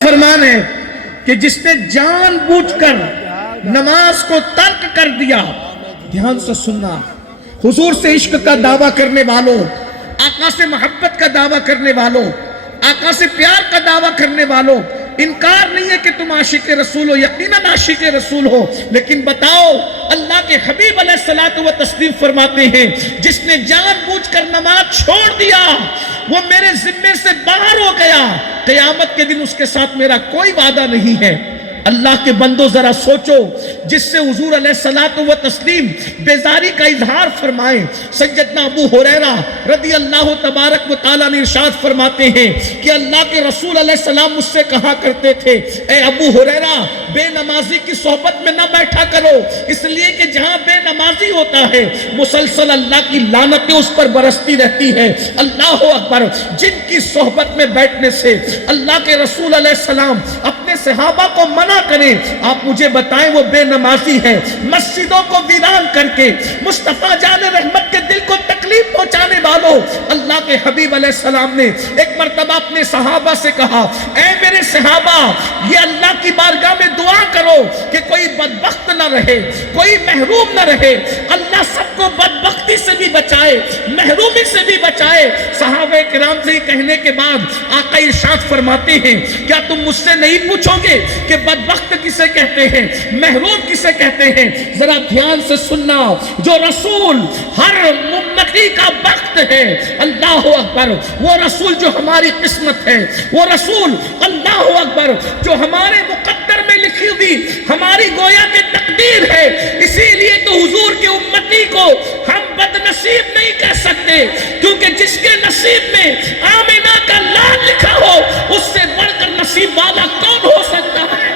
فرمان ہے کہ جس نے جان بوجھ کر نماز کو ترک کر دیا، دھیان سے سننا، حضور سے عشق کا دعویٰ کرنے والوں، آقا سے محبت کا دعویٰ کرنے والوں، آقا سے پیار کا دعویٰ کرنے والوں، انکار نہیں ہے کہ تم عاشق رسول ہو، یقیناً عاشق رسول ہو، لیکن بتاؤ اللہ کے حبیب علیہ الصلوۃ والتسلیم فرماتے ہیں جس نے جان بوجھ کر نماز چھوڑ دیا وہ میرے ذمے سے باہر ہو گیا، قیامت کے دن اس کے ساتھ میرا کوئی وعدہ نہیں ہے۔ اللہ کے بندو ذرا سوچو، جس سے حضور علیہ الصلوۃ والتسلیم بیزاری کا اظہار فرمائیں۔ سیدنا ابو ہریرہ رضی اللہ تبارک و تعالیٰ نے ارشاد فرماتے ہیں کہ اللہ کے رسول علیہ السلام مجھ سے کہا کرتے تھے، اے ابو ہریرہ بے نمازی کی صحبت میں نہ بیٹھا کرو، اس لیے کہ جہاں بے نمازی ہوتا ہے مسلسل اللہ کی لعنتیں اس پر برستی رہتی ہے۔ اللہ اکبر، جن کی صحبت میں بیٹھنے سے اللہ کے رسول علیہ السلام اپنے صحابہ کو منع کریں، آپ مجھے بتائیں وہ بے نمازی ہے۔ مسجدوں کو ویران کر کے مصطفیٰ جان رحمت کے دل کو تکلیف پہنچانے والوں، اللہ کے حبیب علیہ السلام نے ایک مرتبہ اپنے صحابہ سے کہا، اے میرے صحابہ یہ اللہ کی بارگاہ میں دعا کرو کہ کوئی بدبخت نہ رہے، کوئی محروم نہ رہے، اللہ سب کو بدبختی سے بھی بچائے، محرومی سے بھی بچائے۔ صحابہ کرام سے یہ کہنے کے بعد آقا ارشاد فرماتے ہیں، کیا تم مجھ سے نہیں پوچھو گے کہ بدبخت کسے کہتے ہیں، محروم کسے کہتے ہیں؟ ذرا دھیان سے سننا، جو رسول ہر امتی کا بخت ہے، اللہ اکبر، وہ رسول جو ہماری قسمت ہے، وہ رسول اللہ اکبر جو ہمارے مقدر میں لکھی ہوئی ہماری گویا کے تقدیر ہے۔ اسی لیے تو حضور کے امتی کو ہم بد نصیب نہیں کہہ سکتے، کیونکہ جس کے نصیب میں آمنہ کا لال لکھا ہو اس سے بڑھ کر نصیب والا کون ہو سکتا ہے؟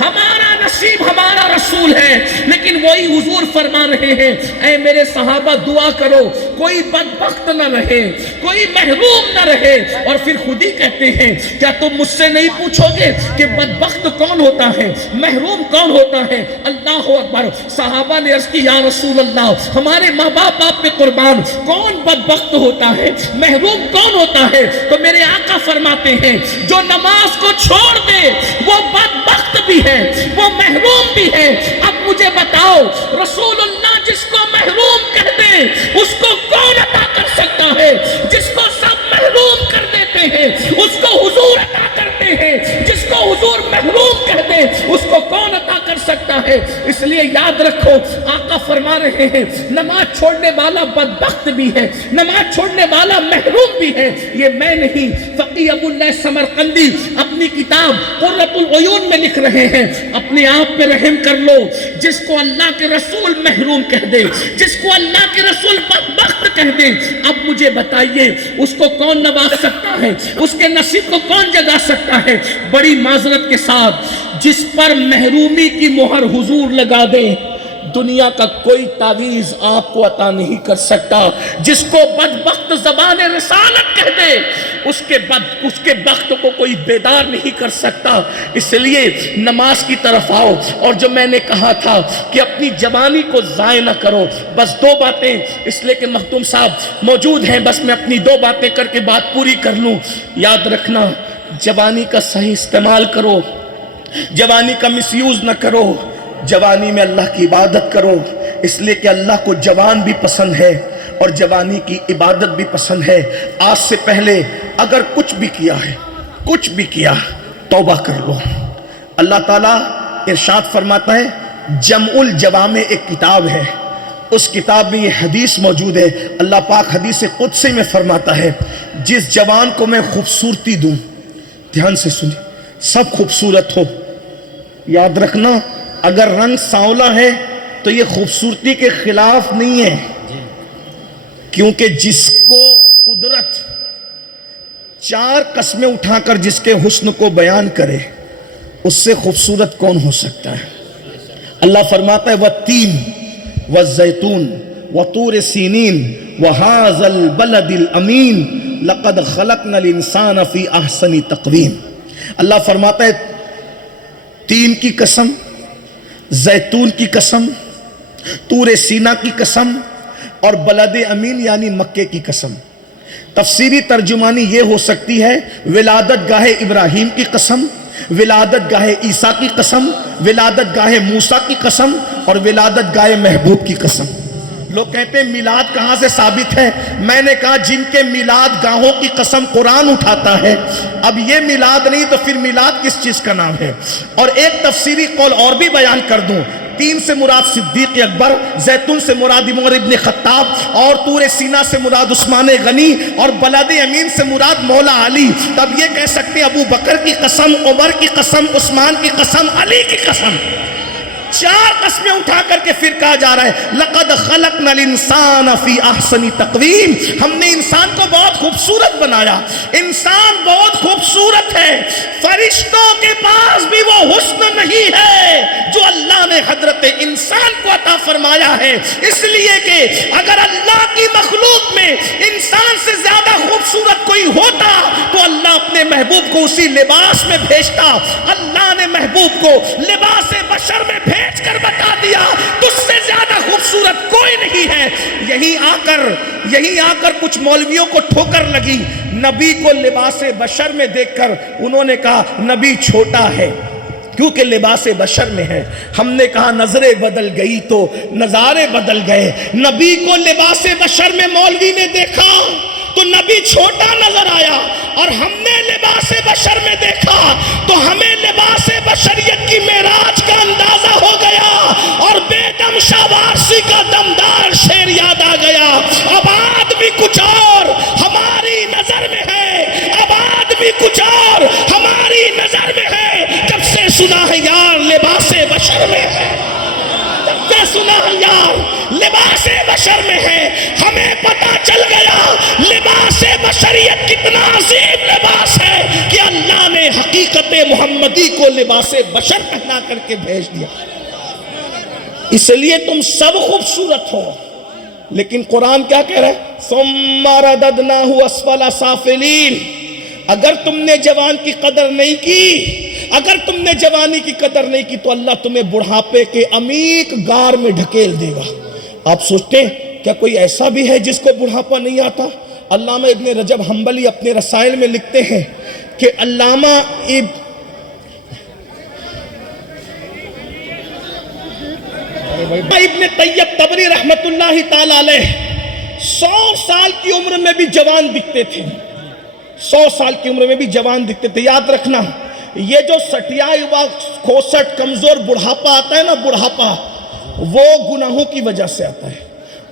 ہمارا نصیب ہمارا رسول ہے، لیکن وہی حضور فرما رہے ہیں، اے میرے صحابہ دعا کرو کوئی بدبخت نہ رہے، کوئی محروم نہ رہے۔ اور پھر خود ہی کہتے ہیں، کیا تم مجھ سے نہیں پوچھو گے کہ بدبخت کون ہوتا ہے، محروم کون ہوتا ہے؟ اللہ اکبر، صحابہ نے عرض کی یا رسول اللہ ہمارے ماں باپ آپ پہ قربان، کون بدبخت ہوتا ہے، محروم کون ہوتا ہے؟ تو میرے آقا فرماتے ہیں جو نماز کو چھوڑ دے وہ بدبخت بھی ہے، وہ محروم بھی ہے۔ اب مجھے بتاؤ رسول اللہ جس کو محروم کہہ دے اس کو کون عطا کر سکتا ہے؟ جس کو سب محروم کر دیتے ہیں اس کو حضور عطا کرتے ہیں، جس کو حضور محروم کہہ دے اس کو کون عطا کر سکتا ہے؟ اس لیے یاد رکھو آقا فرما رہے ہیں نماز چھوڑنے والا بدبخت بھی ہے، نماز چھوڑنے والا محروم بھی ہے۔ یہ میں نہیں، فقی ابو اللہ سمرقندی اپنی کتاب قرۃ العیون میں لکھ رہے ہیں، اپنے آپ پہ رحم کر لو، جس کو اللہ کے رسول محروم کہہ دے، جس کو اللہ کے رسول بدبخت کہہ دے، اب مجھے بتائیے اس کو کون نواز سکتا ہے، اس کے نصیب کو کون جگا سکتا ہے؟ بڑی معذرت کے ساتھ جس پر محرومی کی مہر حضور لگا دے دنیا کا کوئی تعویذ آپ کو عطا نہیں کر سکتا۔ جس کو بدبخت زبان رسالت کہہ دے اس کے بخت کو کوئی بیدار نہیں کر سکتا۔ اس لیے نماز کی طرف آؤ، اور جو میں نے کہا تھا کہ اپنی جوانی کو ضائع نہ کرو، بس دو باتیں، اس لیے کہ مختوم صاحب موجود ہیں، بس میں اپنی دو باتیں کر کے بات پوری کر لوں۔ یاد رکھنا جوانی کا صحیح استعمال کرو، جوانی کا مس یوز نہ کرو، جوانی میں اللہ کی عبادت کرو، اس لیے کہ اللہ کو جوان بھی پسند ہے اور جوانی کی عبادت بھی پسند ہے۔ آج سے پہلے اگر کچھ بھی کیا ہے، کچھ بھی کیا، توبہ کر لو۔ اللہ تعالیٰ ارشاد فرماتا ہے، جمع الجوامع ایک کتاب ہے، اس کتاب میں یہ حدیث موجود ہے، اللہ پاک حدیث قدسی میں فرماتا ہے جس جوان کو میں خوبصورتی دوں، دھیان سے سنیں، سب خوبصورت ہو، یاد رکھنا اگر رنگ سانولا ہے تو یہ خوبصورتی کے خلاف نہیں ہے، کیونکہ جس کو قدرت چار قسمیں اٹھا کر جس کے حسن کو بیان کرے اس سے خوبصورت کون ہو سکتا ہے؟ اللہ فرماتا ہے وَالتِّينِ وَالزَّيْتُونِ وَطُورِ سِينِينَ وَهَذَا الْبَلَدِ الْأَمِينَ لَقَدْ خَلَقْنَا الْإِنسَانَ فِي أَحْسَنِ تَقْوِيمٍ۔ اللہ فرماتا ہے تین کی قسم، زیتون کی قسم، طور سینا کی قسم اور بلد امین یعنی مکے کی قسم۔ تفسیری ترجمانی یہ ہو سکتی ہے ولادت گاہ ابراہیم کی قسم، ولادت گاہ عیسیٰ کی قسم، ولادت گاہ موسیٰ کی قسم اور ولادت گاہ محبوب کی قسم۔ لوگ کہتے ہیں میلاد کہاں سے ثابت ہے؟ میں نے کہا جن کے میلاد گاہوں کی قسم قرآن اٹھاتا ہے، اب یہ میلاد نہیں تو پھر میلاد کس چیز کا نام ہے؟ اور ایک تفسیری قول اور بھی بیان کر دوں، 3 سے مراد صدیق اکبر، زیتون سے مراد عمر ابن خطاب اور طور سینا سے مراد عثمان غنی اور بلد امین سے مراد مولا علی۔ تب یہ کہہ سکتے ہیں ابو بکر کی قسم، عمر کی قسم، عثمان کی قسم، علی کی قسم، 4 قسمیں اٹھا کر کے پھر کہا جا رہا ہے لقد خلقنا الانسان فی احسن تقویم، ہم نے انسان کو بہت خوبصورت بنایا۔ انسان بہت خوبصورت ہے، فرشتوں کے پاس بھی وہ حسن نہیں ہے جو اللہ نے حضرت انسان کو عطا فرمایا ہے، اس لیے کہ اگر اللہ کی مخلوق میں انسان سے زیادہ خوبصورت کوئی ہوتا تو اللہ اپنے محبوب کو اسی لباس میں بھیجتا۔ اللہ نے محبوب کو لباس بشر میں بھیج کر بتا دیا تجھ سے زیادہ خوبصورت کوئی نہیں ہے۔ یہیں آ کر کچھ مولویوں کو ٹھوکر لگی، نبی کو لباس بشر میں دیکھ کر انہوں نے کہا نبی چھوٹا ہے کیونکہ لباس بشر میں ہے۔ ہم نے کہا نظریں بدل گئی تو نظارے بدل گئے۔ نبی کو لباس بشر میں مولوی نے دیکھا تو نبی چھوٹا نظر آیا، اور ہم نے لباس بشر میں دیکھا تو ہمیں لباس بشریت کی معراج کا اندازہ ہو گیا، اور بے دم شاہ وارسی کا دمدار شعر یاد آ گیا، اب آدمی کچھ اور ہماری نظر میں ہے، اب آدمی کچھ اور ہماری نظر میں ہے، جب سے سنا ہے یار لباس بشر میں ہے، جب سے سنا ہے یار لباس بشر میں ہے، ہمیں پتا چل گیا لباس بشریت کتنا عظیم لباس ہے کہ اللہ نے حقیقت محمدی کو لباس بشر پہنا کر کے بھیج دیا۔ اس لیے تم سب خوبصورت ہو، لیکن قرآن کیا کہہ رہا ہے؟ ثم رددناہ اسفل سافلین۔ اگر تم نے جوان کی قدر نہیں کی، اگر تم نے جوانی کی قدر نہیں کی تو اللہ تمہیں بڑھاپے کے عمیق غار میں ڈھکیل دے گا۔ آپ سوچتے ہیں کیا کوئی ایسا بھی ہے جس کو بڑھاپا نہیں آتا؟ علامہ ابن رجب حنبلی اپنے رسائل میں لکھتے ہیں کہ علامہ ابن طیب طبری رحمت اللہ تعالی علیہ 100 سال کی عمر میں بھی جوان دکھتے تھے، 100 سال کی عمر میں بھی جوان دکھتے تھے۔ یاد رکھنا یہ جو سٹیا ہوا کھوسٹ کمزور بڑھاپا آتا ہے نا، بڑھاپا وہ گناہوں کی وجہ سے آتا ہے،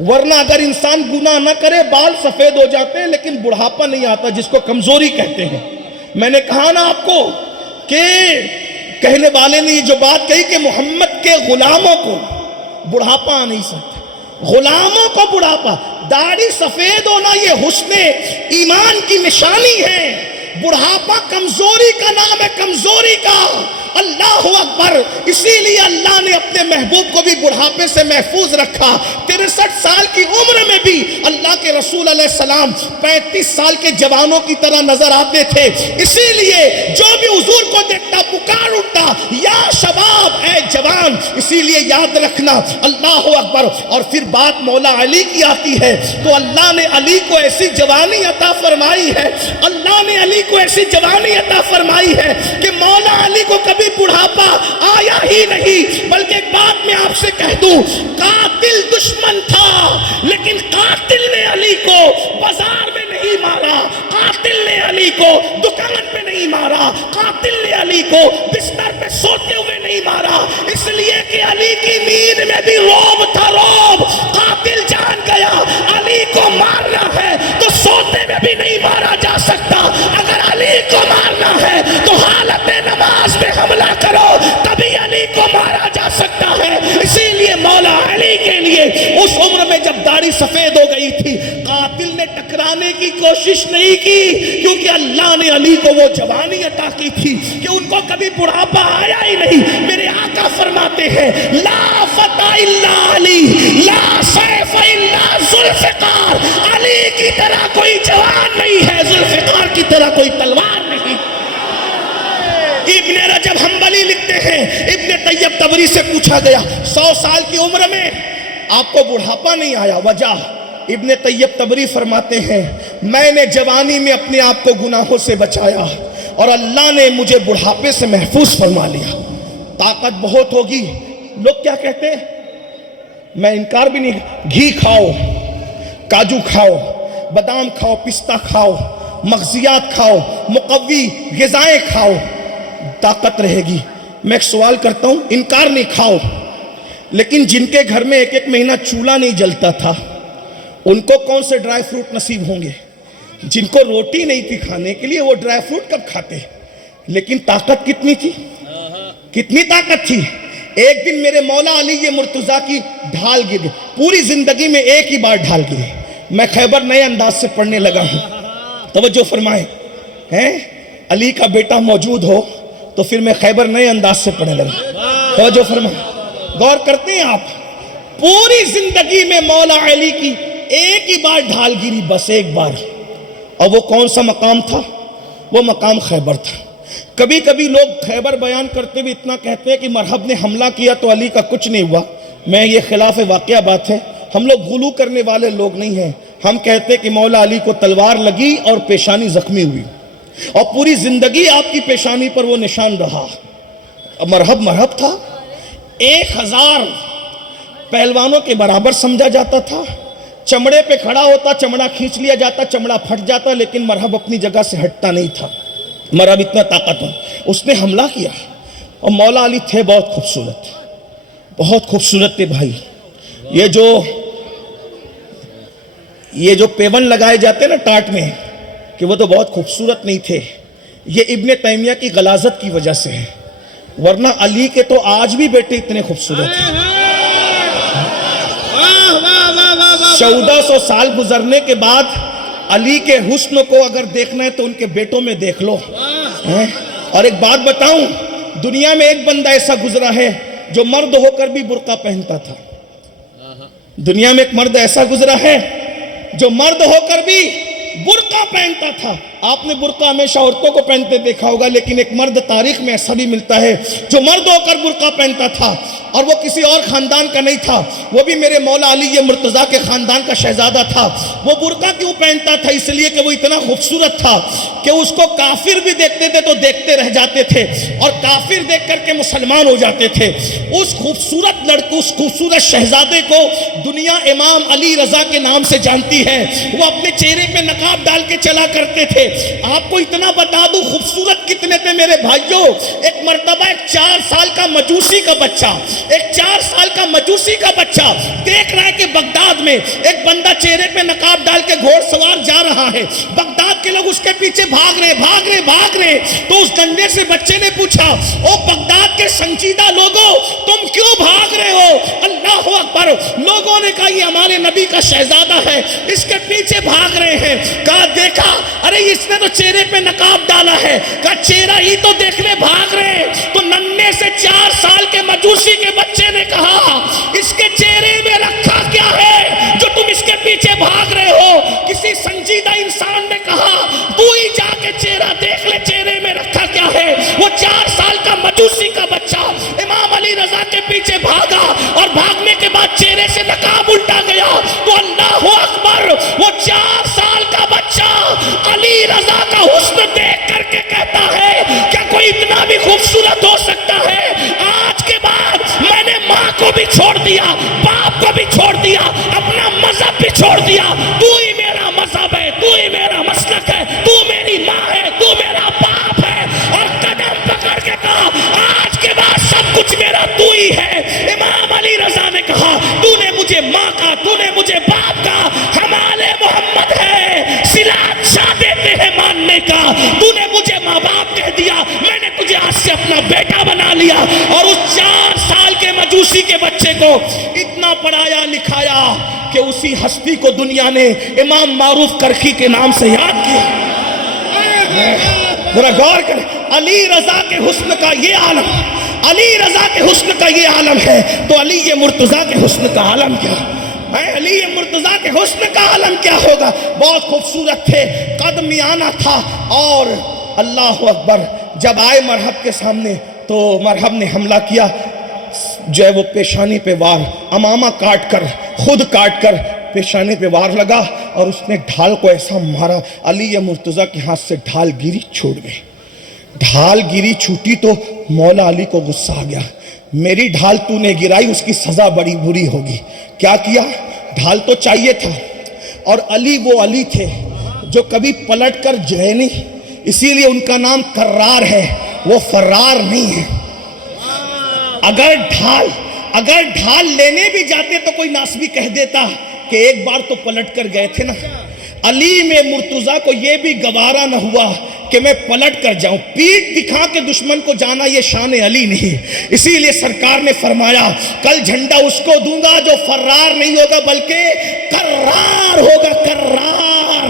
ورنہ اگر انسان گناہ نہ کرے بال سفید ہو جاتے ہیں، لیکن بڑھاپا نہیں آتا جس کو کمزوری کہتے ہیں۔ میں نے کہا نا آپ کو کہ کہنے والے نے یہ جو بات کہی کہ محمد کے غلاموں کو بڑھاپا آ نہیں سکتا، غلاموں کو بڑھاپا، داڑھی سفید ہونا یہ حسن ایمان کی نشانی ہے، بڑھاپا کمزوری کا نام ہے، کمزوری کا۔ اللہ اکبر، اسی لیے اللہ نے اپنے محبوب کو بھی بڑھاپے سے محفوظ رکھا۔ 63 سال کی عمر میں بھی اللہ کے رسول علیہ السلام 35 سال کے جوانوں کی طرح نظر آتے تھے۔ اسی لیے جو بھی حضور کو دیکھتا پکار اٹھتا یا شباب، اے جوان۔ اسی لیے یاد رکھنا، اللہ اکبر۔ اور پھر بات مولا علی کی آتی ہے تو اللہ نے علی کو ایسی جوانی عطا فرمائی ہے، اللہ نے علی کو ایسی جوانی عطا فرمائی ہے کہ مولا علی کو کبھی بڑھاپا آیا ہی نہیں۔ بلکہ ایک بات میں آپ سے کہہ دوں، قاتل دشمن تھا لیکن قاتل نے علی کو بازار میں نہیں مارا، قاتل نے علی کو دکان میں نہیں مارا، قاتل نے علی کو بستر پہ سوتے ہوئے نہیں مارا، اس لیے کہ علی کی نیند میں بھی روب تھا، روب۔ قاتل جان گیا علی کو مارنا ہے تو سوتے میں بھی نہیں مارا جا سکتا، اگر علی کو مارنا ہے تو حالت نماز میں حملہ کرو تبھی علی کو مارا جا سکتا ہے۔ اسی لیے مولا علی کے لیے اس عمر میں جب داڑھی سفید ہو گئی تھی، قاتل نے ٹکرانے کی کوشش نہیں کی، کیونکہ اللہ نے علی کو وہ جوانی عطا کی تھی کہ ان کو کبھی بڑھاپا آیا ہی نہیں۔ میرے آقا فرماتے ہیں لا فتح الا علی، لا سیف الا ذوالفقار، علی کی طرح کوئی جوان نہیں ہے، ذوالفقار کی طرح کوئی تلوار نہیں۔ ابن رجب حنبلی لکھتے ہیں، ابن طیب طبری سے پوچھا گیا 100 سال کی عمر میں آپ کو بڑھاپا نہیں آیا، وجہ؟ ابن طیب طبری فرماتے ہیں میں نے جوانی میں اپنے آپ کو گناہوں سے بچایا، اور اللہ نے مجھے بڑھاپے سے محفوظ فرما لیا. طاقت بہت ہوگی. لوگ کیا کہتے ہیں؟ میں انکار بھی نہیں. گھی کھاؤ، کاجو کھاؤ، بادام کھاؤ، پستہ کھاؤ، مغزیات کھاؤ، مقوی غذائیں کھاؤ، طاقت رہے گی. میں ایک سوال کرتا ہوں، انکار نہیں، کھاؤ. لیکن جن کے گھر میں ایک ایک مہینہ چولہا نہیں جلتا تھا ان کو کون سے ڈرائی فروٹ نصیب ہوں گے؟ جن کو روٹی نہیں تھی کھانے کے لیے وہ ڈرائی فروٹ کب کھاتے؟ لیکن طاقت کتنی تھی؟ کتنی طاقت تھی؟ ایک دن میرے مولا علی مرتضیٰ کی ڈھال گر گئی. پوری زندگی میں ایک ہی بار ڈھال گری. میں خیبر نئے انداز سے پڑھنے لگا ہوں. توجہ فرمائیں. علی کا بیٹا موجود ہو تو پھر میں خیبر نئے انداز سے پڑھنے لگا. توجہ فرمائیں. غور کرتے ہیں آپ؟ پوری زندگی میں مولا علی کی ایک ہی بار ڈھال گری، بس ایک بار. اور وہ کون سا مقام تھا؟ وہ مقام خیبر تھا. کبھی کبھی لوگ خیبر بیان کرتے ہوئے اتنا کہتے ہیں کہ مرحب نے حملہ کیا تو علی کا کچھ نہیں ہوا. میں یہ خلاف واقعہ بات ہے. ہم لوگ غلو کرنے والے لوگ نہیں ہیں. ہم کہتے کہ مولا علی کو تلوار لگی اور پیشانی زخمی ہوئی اور پوری زندگی آپ کی پیشانی پر وہ نشان رہا. مرحب مرحب تھا. 1000 پہلوانوں کے برابر سمجھا جاتا تھا. چمڑے پہ کھڑا ہوتا، چمڑا کھینچ لیا جاتا، چمڑا پھٹ جاتا، لیکن مرحب اپنی جگہ سے ہٹتا نہیں تھا. مرحب اتنا طاقت ہے. اس نے حملہ کیا اور مولا علی تھے بہت خوبصورت، بہت خوبصورت تھے بھائی. یہ جو پیون لگائے جاتے نا ٹاٹ میں کہ وہ تو بہت خوبصورت نہیں تھے، یہ ابن تیمیہ کی غلاظت کی وجہ سے ہے. ورنہ علی کے تو آج بھی بیٹے اتنے خوبصورت ہیں. 1400 سال گزرنے کے بعد علی کے حسن کو اگر دیکھنا ہے تو ان کے بیٹوں میں دیکھ لو. اور ایک بات بتاؤں، دنیا میں ایک بندہ ایسا گزرا ہے جو مرد ہو کر بھی برقع پہنتا تھا. دنیا میں ایک مرد ایسا گزرا ہے جو مرد ہو کر بھی برقع پہنتا تھا. آپ نے برقع ہمیشہ عورتوں کو پہنتے دیکھا ہوگا، لیکن ایک مرد تاریخ میں ایسا بھی ملتا ہے جو مرد ہو کر برقع پہنتا تھا اور وہ کسی اور خاندان کا نہیں تھا. وہ بھی میرے مولا علی مرتضیٰ کے خاندان کا شہزادہ تھا. وہ برقع کیوں پہنتا تھا؟ اس لیے کہ وہ اتنا خوبصورت تھا کہ اس کو کافر بھی دیکھتے تھے تو دیکھتے رہ جاتے تھے اور کافر دیکھ کر کے مسلمان ہو جاتے تھے. اس خوبصورت لڑکے، اس خوبصورت شہزادے کو دنیا امام علی رضا کے نام سے جانتی ہے. وہ اپنے چہرے پہ نقاب ڈال کے چلا کرتے تھے. آپ کو اتنا بتا دوں خوبصورت کتنے تھے میرے بھائیوں. ایک مرتبہ ایک 4 سال کا مجوسی کا بچہ، ایک 4 سال کا مجوسی کا بچہ دیکھ رہا ہے کہ بغداد میں ایک بندہ چہرے پہ نقاب ڈال کے گھوڑ سوار جا رہا ہے. بغداد کے لوگ اس کے پیچھے بھاگ رہے. تو اس گنجے سے بچے نے پوچھا، او بغداد کے سنجیدہ لوگوں، تم کیوں بھاگ رہے ہو؟ اللہ اکبر. لوگوں نے کہا یہ ہمارے نبی کا شہزادہ ہے، اس کے پیچھے بھاگ رہے ہیں. کہا دیکھا، ارے اس نے تو چہرے پہ نقاب ڈالا ہے. کہا چہرہ ہی تو دیکھنے بھاگ رہے ہیں. تو ننھے سے 4 سال کے مجوسی کے بچے نے کہا اس کے چہرے میں رکھا کیا ہے جو تم اس کے پیچھے بھاگ رہے ہو؟ کسی سنجیدہ انسان نے کہا تو ہی جا کے چہرہ دیکھ لے، چہرے میں رکھا کیا ہے. وہ 4 سال کا مجوسی کا بچہ امام علی رضا کے پیچھے بھاگا اور بھاگنے کے بعد چہرے سے نقاب الٹا گیا. تو اللہ اکبر، وہ 4 سال کا بچہ علی رضا کا حسن دیکھ کر کے کہتا ہے کیا کوئی اتنا بھی خوبصورت ہو سکتا ہے؟ آج کے بعد میں نے ماں کو بھی چھوڑ دیا، باپ کو بھی چھوڑ دیا، اپنا مذہب بھی چھوڑ دیا. تو ہی میرا مذہب ہے، تو ہی میرا مسلک ہے، تو میری ماں ہے، تو میرا باپ ہے. اور قدم پکڑ کے کہا آج کے بعد سب کچھ میرا تو ہی ہے. امام علی رضا نے کہا تو نے مجھے ماں کا، تو نے مجھے باپ کا، ہمارے محمد ہے صلات شاہ دیتے ہیں ماننے کا. تو نے مجھے ماں باپ کہہ دیا، میں نے تجھے آج سے اپنا بیٹا بنا لیا. اور اس 4 سال کے مجوسی کے بچے کو اتنا پڑھایا لکھایا کہ اسی ہستی کو دنیا نے امام معروف کرخی کے نام سے یاد کیا. ذرا غور کریں، علی رضا کے حسن کا یہ عالم، علی رضا کے حسن کا یہ عالم ہے تو علی مرتضیٰ کے حسن کا عالم کیا؟ علی مرتضیٰ کے حسن کا عالم کیا ہوگا؟ بہت خوبصورت تھے، قد میانہ تھا. اور اللہ اکبر، جب آئے مرحب کے سامنے تو مرحب نے حملہ کیا. جو ہے وہ پیشانی پہ وار، امامہ کاٹ کر، خود کاٹ کر پیشانی پہ وار لگا اور اس نے ڈھال کو ایسا مارا، علی مرتضیٰ کے ہاتھ سے ڈھال گری، چھوڑ گئی. ڈھال گری چھوٹی تو مولا علی کو غصہ آ گیا، میری ڈھال تو نے گرائی، اس کی سزا بڑی بری ہوگی۔ کیا کیا؟ ڈھال تو چاہیے تھا، اور علی وہ علی تھے جو کبھی پلٹ کر گئے نہیں، اسی لیے ان کا نام کرار ہے، وہ فرار نہیں ہے۔ اگر ڈھال لینے بھی جاتے تو کوئی ناسبی کہہ دیتا کہ ایک بار تو پلٹ کر گئے تھے نا۔ علی میں مرتضیٰ کو یہ بھی گوارا نہ ہوا کہ میں پلٹ کر جاؤں، پیٹ دکھا کے دشمن کو جانا یہ شان علی نہیں۔ اسی لیے سرکار نے فرمایا کل جھنڈا اس کو دوں گا جو فرار نہیں ہوگا بلکہ کرار ہوگا، کرار۔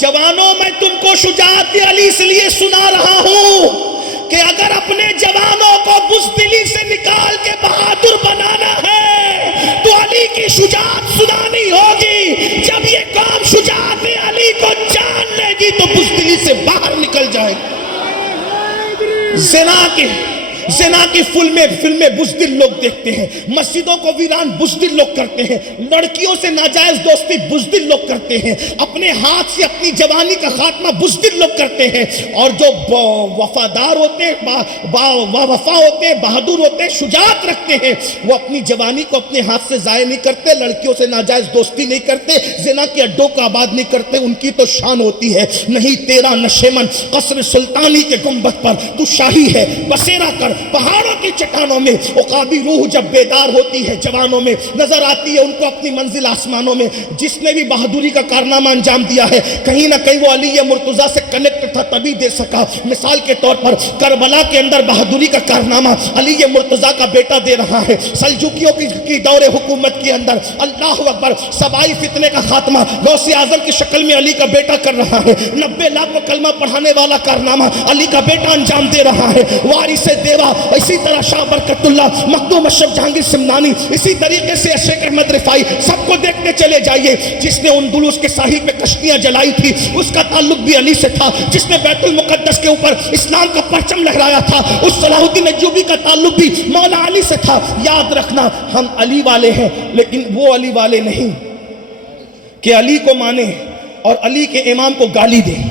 جوانوں، میں تم کو شجاعت علی اس لیے سنا رہا ہوں کہ اگر اپنے جوانوں کو بزدلی سے نکال کے بہادر بنانا ہے تو علی کی شجاعت سنانی ہوگی۔ جب یہ قوم شجاعت علی کو جان لے گی تو بزدلی سے باہر نکل جائے گی۔ زنا کی فلمیں بزدل لوگ دیکھتے ہیں، مسجدوں کو ویران بزدل لوگ کرتے ہیں، لڑکیوں سے ناجائز دوستی بزدل لوگ کرتے ہیں، اپنے ہاتھ سے اپنی جوانی کا خاتمہ بزدل لوگ کرتے ہیں، اور جو وفادار ہوتے ہیں، وفا ہوتے ہیں، بہادر ہوتے ہیں، شجاعت رکھتے ہیں، وہ اپنی جوانی کو اپنے ہاتھ سے ضائع نہیں کرتے، لڑکیوں سے ناجائز دوستی نہیں کرتے، زنا کے اڈوں کو آباد نہیں کرتے۔ ان کی تو شان ہوتی ہے، نہیں تیرا نشیمن قصر سلطانی کے گنبد پر تو شاہی ہے، بسیرا کر پہاڑوں کی چٹانوں میں۔ عقابی روح جب بیدار ہوتی ہے جوانوں میں، نظر آتی ہے ان کو اپنی منزل آسمانوں میں۔ جس نے بھی بہادری کا کارنامہ انجام دیا ہے کہیں نہ کہیں وہ علی مرتضیٰ سے کنیکٹ تھا، تبھی دے سکا۔ مثال کے طور پر کربلا کے اندر بہادری کا کارنامہ علی مرتضیٰ کا بیٹا دے رہا ہے۔ سلجوکیوں کی دور حکومت کے اندر اللہ اکبر سبائی فتنے کا خاتمہ غوث اعظم کی شکل میں علی کا بیٹا کر رہا ہے۔ 90 لاکھ کو کلمہ پڑھانے والا کارنامہ علی کا بیٹا انجام دے رہا ہے۔ وارث دیوا، اسی طرح شاہ برکت اللہ، مخدوم اشرف جہانگیر سمنانی، اسی طریقے سے شیخ احمد رفاعی، سب کو دیکھتے چلے جائیے۔ جس نے اندلس کے ساحل پہ کشتیاں جلائی تھی اس کا تعلق بھی علی سے تھا۔ جس نے بیت المقدس کے اوپر اسلام کا پرچم لہرایا تھا اس صلاح الدین ایوبی کا تعلق بھی مولا علی سے تھا۔ یاد رکھنا ہم علی والے ہیں، لیکن وہ علی والے نہیں کہ علی کو مانے اور علی کے امام کو گالی دیں۔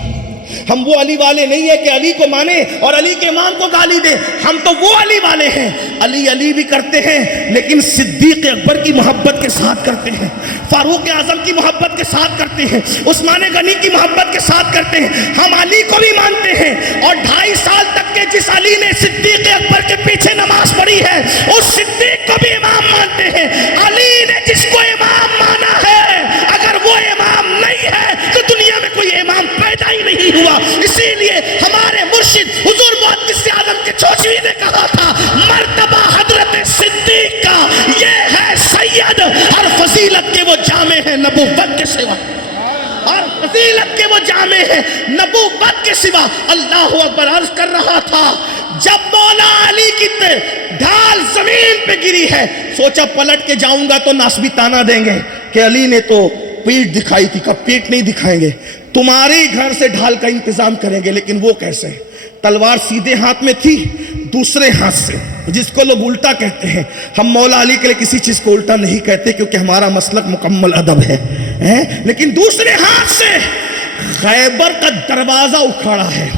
ہم وہ علی والے نہیں ہیں کہ علی کو مانے اور علی کے امام کو گالی دیں۔ ہم تو وہ علی والے ہیں، علی بھی کرتے ہیں لیکن صدیق اکبر کی محبت کے ساتھ کرتے ہیں، فاروق اعظم کی محبت کے ساتھ کرتے ہیں، عثمان غنی کی محبت کے ساتھ کرتے ہیں۔ ہم علی کو بھی مانتے ہیں، اور 2.5 سال تک کے جس علی نے صدیق اکبر کے پیچھے نماز پڑھی ہے اس صدیق کو بھی امام مانتے ہیں۔ علی نے جس کو امام مانا ہے، اگر وہ امام نہیں ہے تو دنیا میں کوئی امام پیدا ہی نہیں ہوا۔ اسی لیے ہمارے مرشد حضور محدث اعظم کے چوچوی نے کہا تھا مرتبہ حضرت صدیق کا یہ ہے سید، اور فضیلت کے وہ جامع ہیں نبوت کے سوا، اور فضیلت کے وہ جامع ہیں نبوت کے سوا۔ اللہ اکبر عرض کر رہا تھا جب مولا علی کی ڈھال زمین پہ گری ہے، سوچا پلٹ کے جاؤں گا تو ناسبی تانا دیں گے کہ علی نے تو پیٹ دکھائی تھی، کب پیٹ نہیں دکھائیں گے، تمہارے گھر سے ڈھال کا انتظام کریں گے۔ لیکن وہ کیسے؟ تلوار سیدھے ہاتھ میں تھی، دوسرے ہاتھ سے، جس کو لوگ الٹا کہتے ہیں۔ ہم مولا علی کے لیے کسی چیز کو الٹا نہیں کہتے کیونکہ ہمارا مسلک مکمل ادب ہے، لیکن دوسرے ہاتھ سے خیبر کا دروازہ اکھاڑا ہے۔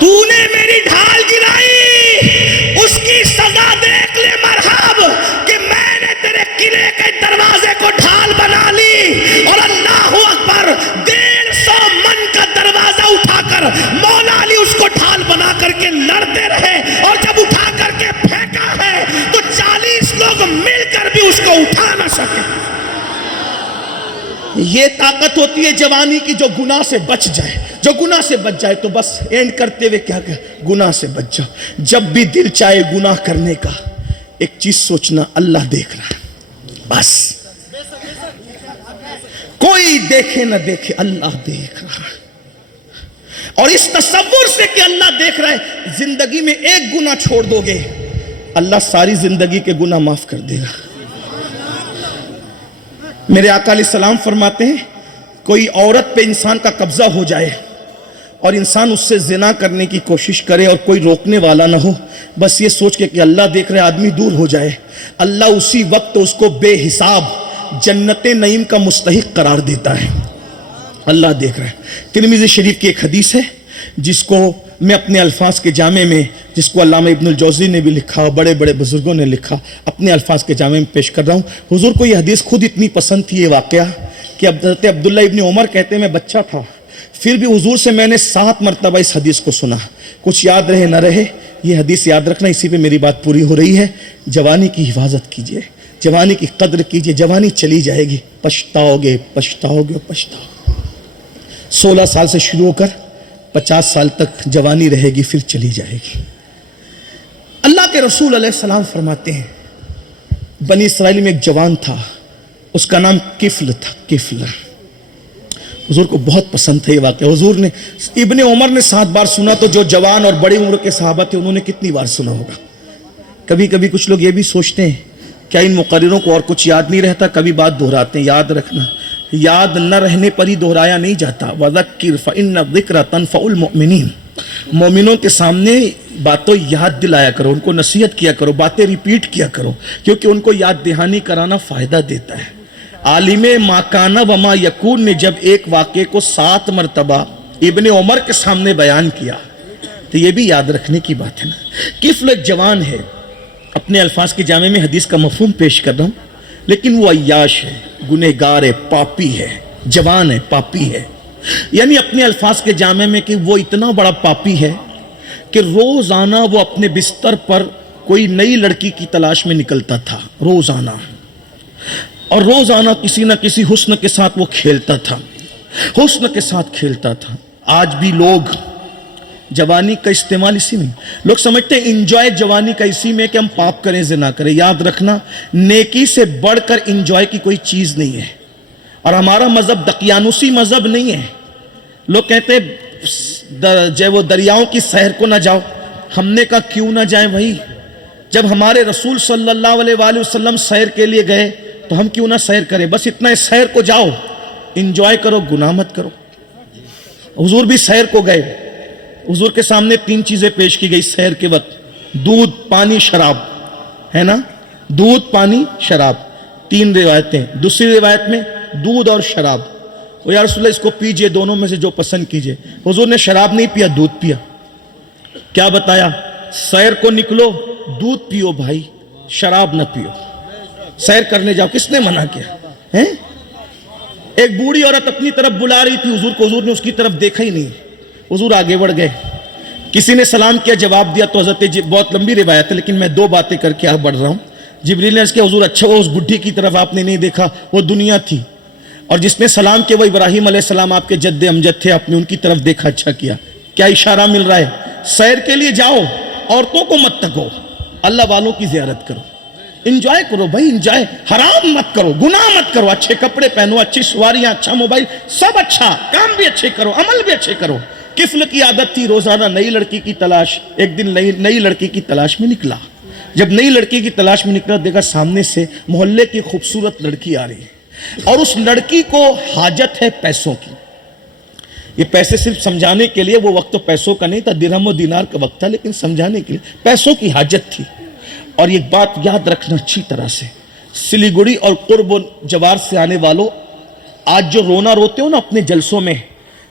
تو نے میری ڈھال گرائی، اس کی سزا دیکھ لے مرحب کہ میں نے تیرے قلعے کے دروازے کو ڈھال بنا لی۔ اور اللہ اکبر 150 من کا دروازہ اٹھا کر مولا علی اس کو ڈھال بنا کر کے لڑتے رہے، اور جب اٹھا کر کے پھینکا ہے تو 40 لوگ مل کر بھی اس کو اٹھا نہ سکے۔ یہ طاقت ہوتی ہے جوانی کی، جو گناہ سے بچ جائے، جو گناہ سے بچ جائے تو بس اینڈ کرتے ہوئے کیا کہ گناہ سے بچ جاؤ۔ جب بھی دل چاہے گناہ کرنے کا، ایک چیز سوچنا اللہ دیکھ رہا ہے، بس کوئی دیکھے نہ دیکھے اللہ دیکھ رہا ہے۔ اور اس تصور سے کہ اللہ دیکھ رہا ہے، زندگی میں ایک گناہ چھوڑ دو گے اللہ ساری زندگی کے گناہ معاف کر دے گا۔ میرے آقا علیہ السلام فرماتے ہیں کوئی عورت پہ انسان کا قبضہ ہو جائے اور انسان اس سے زنا کرنے کی کوشش کرے اور کوئی روکنے والا نہ ہو، بس یہ سوچ کے کہ اللہ دیکھ رہے، آدمی دور ہو جائے، اللہ اسی وقت اس کو بے حساب جنت نعیم کا مستحق قرار دیتا ہے۔ اللہ دیکھ رہا ہے۔ ترمذی شریف کی ایک حدیث ہے جس کو میں اپنے الفاظ کے جامع میں، جس کو علامہ ابن الجوزی نے بھی لکھا اور بڑے بڑے بزرگوں نے لکھا، اپنے الفاظ کے جامع میں پیش کر رہا ہوں۔ حضور کو یہ حدیث خود اتنی پسند تھی، یہ واقعہ، کہ حضرت عبداللہ ابن عمر کہتے ہیں میں بچہ تھا، پھر بھی حضور سے میں نے 7 مرتبہ اس حدیث کو سنا، کچھ یاد رہے نہ رہے، یہ حدیث یاد رکھنا، اسی پہ میری بات پوری ہو رہی ہے۔ جوانی کی حفاظت کیجئے، جوانی کی قدر کیجئے، جوانی چلی جائے گی، پچھتاؤ گے پچھتاؤ گے پچھتاؤ گے۔ 16 سال سے شروع ہو کر 50 سال تک جوانی رہے گی، پھر چلی جائے گی۔ اللہ کے رسول علیہ السلام فرماتے ہیں بنی اسرائیل میں ایک جوان تھا، اس کا نام کفل تھا، کفل۔ حضور کو بہت پسند تھا یہ واقعہ۔ حضور نے، ابن عمر نے 7 بار سنا، تو جو جوان اور بڑی عمر کے صحابہ تھے انہوں نے کتنی بار سنا ہوگا؟ کبھی کبھی کچھ لوگ یہ بھی سوچتے ہیں کیا ان مقرروں کو اور کچھ یاد نہیں رہتا، کبھی بات دہراتے ہیں۔ یاد رکھنا، یاد نہ رہنے پر ہی دہرایا نہیں جاتا۔ وَذَكِّرْ فَإِنَّ الذِّكْرَ تَنفَعُ الْمُؤْمِنِينَ، مومنوں کے سامنے باتوں یاد دلایا کرو، ان کو نصیحت کیا کرو، باتیں ریپیٹ کیا کرو، کیونکہ ان کو یاد دہانی کرانا فائدہ دیتا ہے۔ عالم ما کان و ما یکون نے جب ایک واقعے کو 7 مرتبہ ابن عمر کے سامنے بیان کیا تو یہ بھی یاد رکھنے کی بات ہے نا۔ کفل ایک جوان ہے، اپنے الفاظ کے جامع میں حدیث کا مفہوم پیش کر رہا ہوں، لیکن وہ عیاش ہے، گنہگار ہے، پاپی ہے، جوان ہے، پاپی ہے۔ یعنی اپنے الفاظ کے جامع میں کہ وہ اتنا بڑا پاپی ہے کہ روزانہ وہ اپنے بستر پر کوئی نئی لڑکی کی تلاش میں نکلتا تھا، روزانہ، اور روزانہ کسی نہ کسی حسن کے ساتھ وہ کھیلتا تھا، حسن کے ساتھ کھیلتا تھا۔ آج بھی لوگ جوانی کا استعمال اسی میں، لوگ سمجھتے ہیں انجوائے جوانی کا اسی میں کہ ہم پاپ کریں، زنا کریں۔ یاد رکھنا، نیکی سے بڑھ کر انجوائے کی کوئی چیز نہیں ہے، اور ہمارا مذہب دقیانوسی مذہب نہیں ہے۔ لوگ کہتے ہیں جو وہ دریاؤں کی سیر کو نہ جاؤ، ہم نے کہا کیوں نہ جائیں بھائی، جب ہمارے رسول صلی اللہ علیہ وآلہ وسلم سیر کے لیے گئے تو ہم کیوں نہ سیر کریں؟ بس اتنا ہے، سیر کو جاؤ، انجوائے کرو، گناہ مت کرو۔ حضور بھی سیر کو گئے، حضور کے سامنے 3 چیزیں پیش کی گئی سیر کے وقت، دودھ، پانی، شراب، ہے نا، دودھ، پانی، شراب، 3 روایتیں۔ دوسری روایت میں دودھ اور شراب، یا رسول اللہ اس کو پیجئے، دونوں میں سے جو پسند کیجئے۔ حضور نے شراب نہیں پیا، دودھ پیا۔ کیا بتایا؟ سیر کو نکلو، دودھ پیو بھائی، شراب نہ پیو۔ سیر کرنے جاؤ، کس نے منع کیا؟ ایک بوڑھی عورت اپنی طرف بلا رہی تھی حضور کو، حضور نے اس کی طرف دیکھا ہی نہیں، حضور آگے بڑھ گئے۔ کسی نے سلام کیا، جواب دیا، تو حضرت بہت لمبی روایت ہے لیکن میں 2 باتیں کر کے آگے بڑھ رہا ہوں۔ جبریل نے عرض کیا حضور اچھا وہ اس بڈھی کی طرف آپ نے نہیں دیکھا، وہ دنیا تھی، اور جس نے سلام کیا وہ ابراہیم علیہ السلام آپ کے جد امجد تھے، آپ نے ان کی طرف دیکھا، اچھا کیا۔ کیا اشارہ مل رہا ہے؟ سیر کے لیے جاؤ، عورتوں کو مت تکو، اللہ والوں کی زیارت کرو، انجوائے کرو بھائی، انجوائے، حرام مت کرو، گناہ مت کرو، اچھے کپڑے پہنو، اچھی سواریاں، اچھا موبائل، سب اچھا، کام بھی اچھے کرو، عمل بھی اچھے کرو۔ کفل کی عادت تھی روزانہ نئی لڑکی کی تلاش۔ ایک دن نئی لڑکی کی تلاش میں نکلا، جب نئی لڑکی کی تلاش میں نکلا دیکھا سامنے سے محلے کی خوبصورت لڑکی آ رہی ہے، اور اس لڑکی کو حاجت ہے پیسوں کی۔ یہ پیسے صرف سمجھانے کے لیے، وہ وقت تو پیسوں کا نہیں تھا، درہم و دینار کا وقت تھا، لیکن سمجھانے کے لیے پیسوں کی حاجت تھی۔ اور ایک بات یاد رکھنا اچھی طرح سے، سلیگوڑی اور قرب و جوار سے آنے والوں، آج جو رونا روتے ہو نا اپنے جلسوں میں،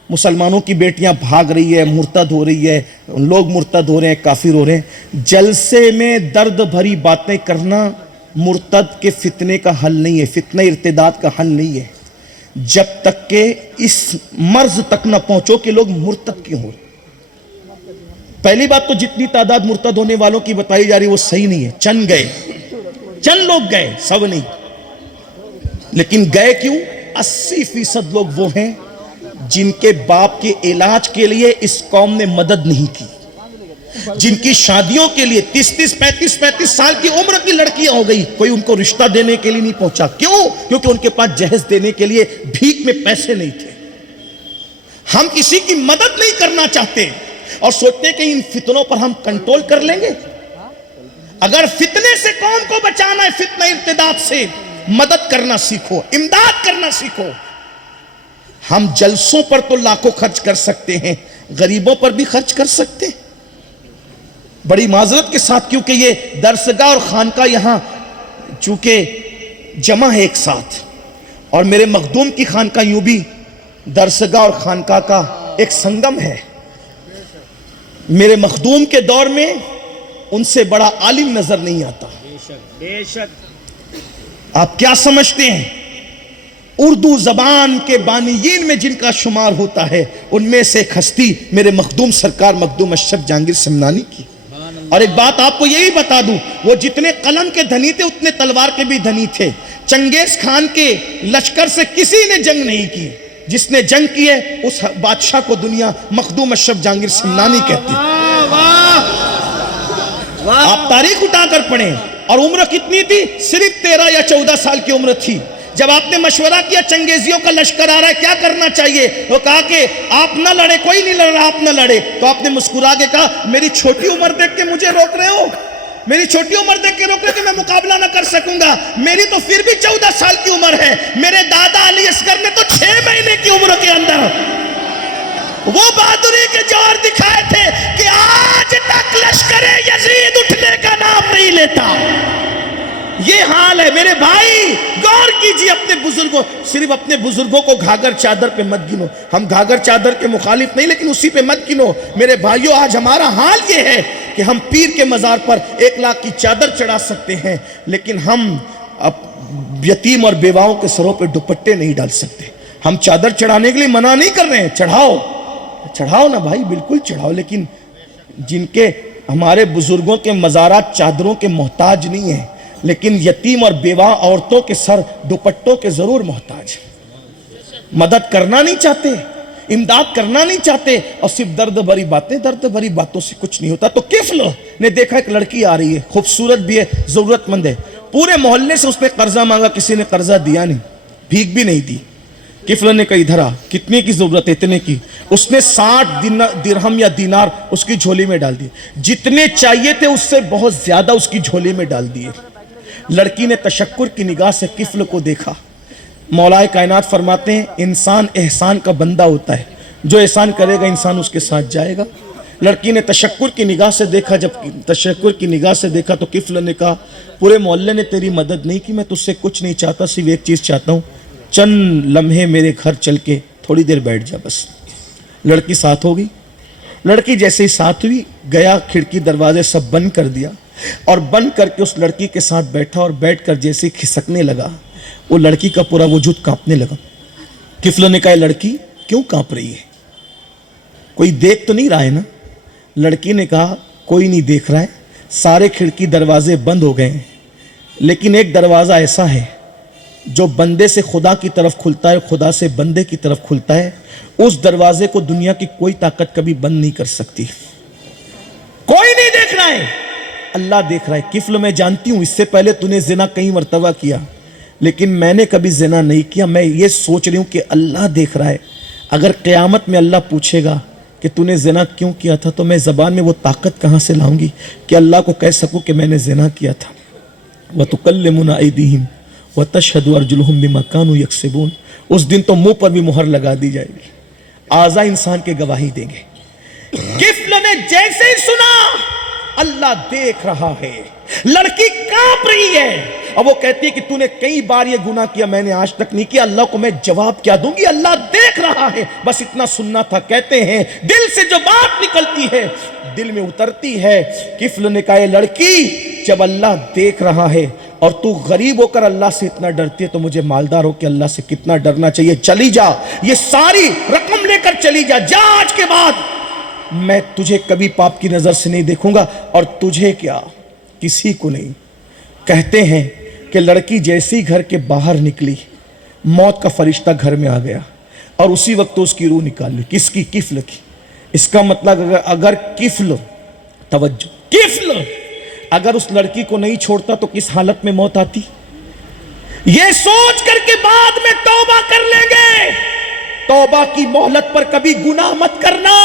مسلمانوں کی بیٹیاں بھاگ رہی ہے، مرتد ہو رہی ہے، لوگ مرتد ہو رہے ہیں، کافر ہو رہے ہیں، جلسے میں درد بھری باتیں کرنا مرتد کے فتنے کا حل نہیں ہے، فتنہ ارتداد کا حل نہیں ہے، جب تک کہ اس مرض تک نہ پہنچو کہ لوگ مرتد کیوں ہو رہے۔ پہلی بات تو جتنی تعداد مرتد ہونے والوں کی بتائی جا رہی وہ صحیح نہیں ہے، چند گئے، چند لوگ گئے، سب نہیں، لیکن گئے کیوں؟ 80% لوگ وہ ہیں جن کے باپ کے علاج کے لیے اس قوم نے مدد نہیں کی، جن کی شادیوں کے لیے 30 35 سال کی عمر کی لڑکیاں ہو گئی، کوئی ان کو رشتہ دینے کے لیے نہیں پہنچا۔ کیوں؟ کیونکہ ان کے پاس جہیز دینے کے لیے بھیک میں پیسے نہیں تھے۔ ہم کسی کی مدد نہیں کرنا چاہتے اور سوچتے کہ ان فتنوں پر ہم کنٹرول کر لیں گے۔ اگر فتنے سے قوم کو بچانا ہے، فتنہ ارتداد سے، مدد کرنا سیکھو، امداد کرنا سیکھو۔ ہم جلسوں پر تو لاکھوں خرچ کر سکتے ہیں، غریبوں پر بھی خرچ کر سکتے ہیں۔ بڑی معذرت کے ساتھ، کیونکہ یہ درسگاہ اور خانقاہ یہاں چونکہ جمع ہے ایک ساتھ، اور میرے مخدوم کی خانقاہ یوں بھی درسگاہ اور خانقاہ کا ایک سنگم ہے۔ میرے مخدوم کے دور میں ان سے بڑا عالم نظر نہیں آتا. بے شک. آپ کیا سمجھتے ہیں اردو زبان کے بانیین میں جن کا شمار ہوتا ہے ان میں سے ایک ہستی میرے مخدوم سرکار مخدوم اشرف جہانگیر سمنانی کی. اور ایک بات آپ کو یہی بتا دوں, وہ جتنے قلم کے دھنی تھے اتنے تلوار کے بھی دھنی تھے. چنگیز خان کے لشکر سے کسی نے جنگ نہیں کی, جس نے جنگ کی ہے اس بادشاہ کو دنیا مخدوم اشرف جہانگیر سمنانی کہتی. آپ تاریخ اٹھا کر پڑھیں. اور عمر کتنی تھی؟ صرف 13 یا 14 سال کی عمر تھی. جب آپ نے مشورہ کیا چنگیزیوں کا لشکر آ رہا ہے کیا کرنا چاہیے, وہ کہا کہ آپ نہ لڑے, کوئی نہیں لڑ رہا, آپ نہ لڑے. تو آپ نے مسکرا کے کہا میری چھوٹی عمر دیکھ کے مجھے روک رہے ہو, میری چھوٹی عمر دیکھ کے روک رہے کہ میں مقابلہ نہ کر سکوں گا, میری تو پھر بھی 14 سال کی عمر ہے. میرے دادا علی اصغر نے تو 6 مہینے کی عمر کے اندر وہ بہادری کے جوہر دکھائے تھے کہ آج تک لشکر یزید اٹھنے کا نام نہیں لیتا. یہ حال ہے میرے بھائی, غور کیجئے اپنے بزرگوں. صرف اپنے بزرگوں کو گھاگر چادر پہ مت گنو, ہم گھاگر چادر کے مخالف نہیں لیکن اسی پہ مت گنو. میرے بھائیوں آج ہمارا حال یہ ہے کہ ہم پیر کے مزار پر 1 لاکھ کی چادر چڑھا سکتے ہیں لیکن ہم یتیم اور بیواؤں کے سروں پہ دوپٹے نہیں ڈال سکتے. ہم چادر چڑھانے کے لیے منع نہیں کر رہے ہیں, چڑھاؤ نا بھائی, بالکل چڑھاؤ, لیکن جن کے ہمارے بزرگوں کے مزارات چادروں کے محتاج نہیں ہیں لیکن یتیم اور بیوہ عورتوں کے سر دوپٹوں کے ضرور محتاج. مدد کرنا نہیں چاہتے, امداد کرنا نہیں چاہتے, اور صرف درد بھری باتوں سے کچھ نہیں ہوتا. تو کفل نے دیکھا ایک لڑکی آ رہی ہے, خوبصورت بھی ہے, ضرورت مند ہے. پورے محلے سے اس نے قرضہ مانگا, کسی نے قرضہ دیا نہیں, بھیک بھی نہیں دی. کفل نے کہا ادھر آ, کتنے کی ضرورت ہے؟ اتنے کی. اس نے 60 درہم یا دینار اس کی جھولی میں ڈال دی. جتنے چاہیے تھے اس سے بہت زیادہ اس کی جھولی میں ڈال دیے. لڑکی نے تشکر کی نگاہ سے کفل کو دیکھا. مولا کائنات فرماتے ہیں انسان احسان کا بندہ ہوتا ہے, جو احسان کرے گا انسان اس کے ساتھ جائے گا. لڑکی نے تشکر کی نگاہ سے دیکھا, جب تشکر کی نگاہ سے دیکھا تو کفل نے کہا پورے محلے نے تیری مدد نہیں کی, میں تجھ سے کچھ نہیں چاہتا, صرف ایک چیز چاہتا ہوں, چند لمحے میرے گھر چل کے تھوڑی دیر بیٹھ جا بس. لڑکی ساتھ ہو گئی. لڑکی جیسے ہی ساتھ ہوئی, گیا کھڑکی دروازے سب بند کر دیا اور بند کر کے اس لڑکی کے ساتھ بیٹھا, اور بیٹھ کر جیسے کھسکنے لگا وہ لڑکی کا پورا وجود کانپنے لگا. کفل نے کہا لڑکی کیوں کانپ رہی ہے, کوئی دیکھ تو نہیں رہا ہے نا؟ لڑکی نے کہا کوئی نہیں دیکھ رہا ہے, سارے کھڑکی دروازے بند ہو گئے ہیں, لیکن ایک دروازہ ایسا ہے جو بندے سے خدا کی طرف کھلتا ہے, خدا سے بندے کی طرف کھلتا ہے. اس دروازے کو دنیا کی کوئی طاقت کبھی بند نہیں کر سکتی. کوئی نہیں دیکھ رہا ہے, اللہ دیکھ رہا ہے. کفل میں جانتی ہوں اس سے پہلے تو نے زنا کئی مرتبہ کیا, لیکن میں نے کبھی زنا نہیں کیا. میں یہ سوچ رہی ہوں کہ اللہ دیکھ رہا ہے. اگر قیامت میں اللہ پوچھے گا کہ تو نے زنا کیوں کیا تھا, تو میں زبان میں وہ طاقت کہاں سے لاؤں گی کہ اللہ کو کہہ سکوں کہ میں نے زنا کیا تھا. وَتُكَلِّمُنَا أَيْدِيهِمْ وَتَشْهَدُ أَرْجُلُهُمْ بِمَا كَانُوا يَكْسِبُونَ. اس دن تو منہ پر بھی مہر لگا دی جائے گی, اعضاء انسان کے گواہی دیں گے. کفل نے جیسے ہی سنا اللہ دیکھ رہا ہے, لڑکی کانپ رہی ہے, اور وہ کہتی ہے کہ تو نے کئی بار یہ گناہ کیا, میں نے آج تک نہیں کیا, اللہ کو میں جواب کیا دوں گی, اللہ دیکھ رہا ہے, بس اتنا سننا تھا. کہتے ہیں دل سے جو بات نکلتی ہے دل میں اترتی ہے. کفل نے کہا لڑکی جب اللہ دیکھ رہا ہے اور تو غریب ہو کر اللہ سے اتنا ڈرتی ہے تو مجھے مالدار ہو کے اللہ سے کتنا ڈرنا چاہیے. چلی جا, یہ ساری رقم لے کر چلی جا, جا, آج کے بعد میں تجھے کبھی پاپ کی نظر سے نہیں دیکھوں گا, اور تجھے کیا کسی کو نہیں. کہتے ہیں کہ لڑکی جیسی گھر کے باہر نکلی موت کا فرشتہ گھر میں آ گیا اور اسی وقت تو اس کی روح نکال لی. کس کی؟ کفل کی. اس کا مطلب اگر کفل, توجہ, کفل اگر اس لڑکی کو نہیں چھوڑتا تو کس حالت میں موت آتی. یہ سوچ کر کے بعد میں توبہ کر لیں گے. توبہ کی مہلت پر کبھی گناہ مت کرنا.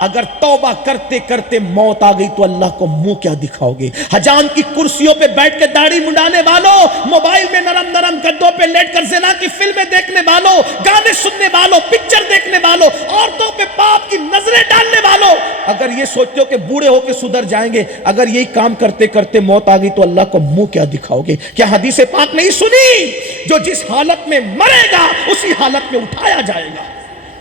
اگر توبہ کرتے کرتے موت آ گئی تو اللہ کو منہ کیا دکھاؤ گے؟ حجام کی کرسیوں پہ بیٹھ کے داڑھی منڈانے والوں, موبائل میں نرم نرم گدوں پہ لیٹ کر زنا کی فلمیں دیکھنے والوں, گانے سننے والوں, پکچر دیکھنے والوں, عورتوں پہ پاپ کی نظریں ڈالنے والوں, اگر یہ سوچتے ہو کہ بوڑھے ہو کے سدھر جائیں گے, اگر یہی کام کرتے کرتے موت آ گئی تو اللہ کو منہ کیا دکھاؤ گے؟ کیا حدیث پاک نہیں سنی, جو جس حالت میں مرے گا اسی حالت میں اٹھایا جائے گا.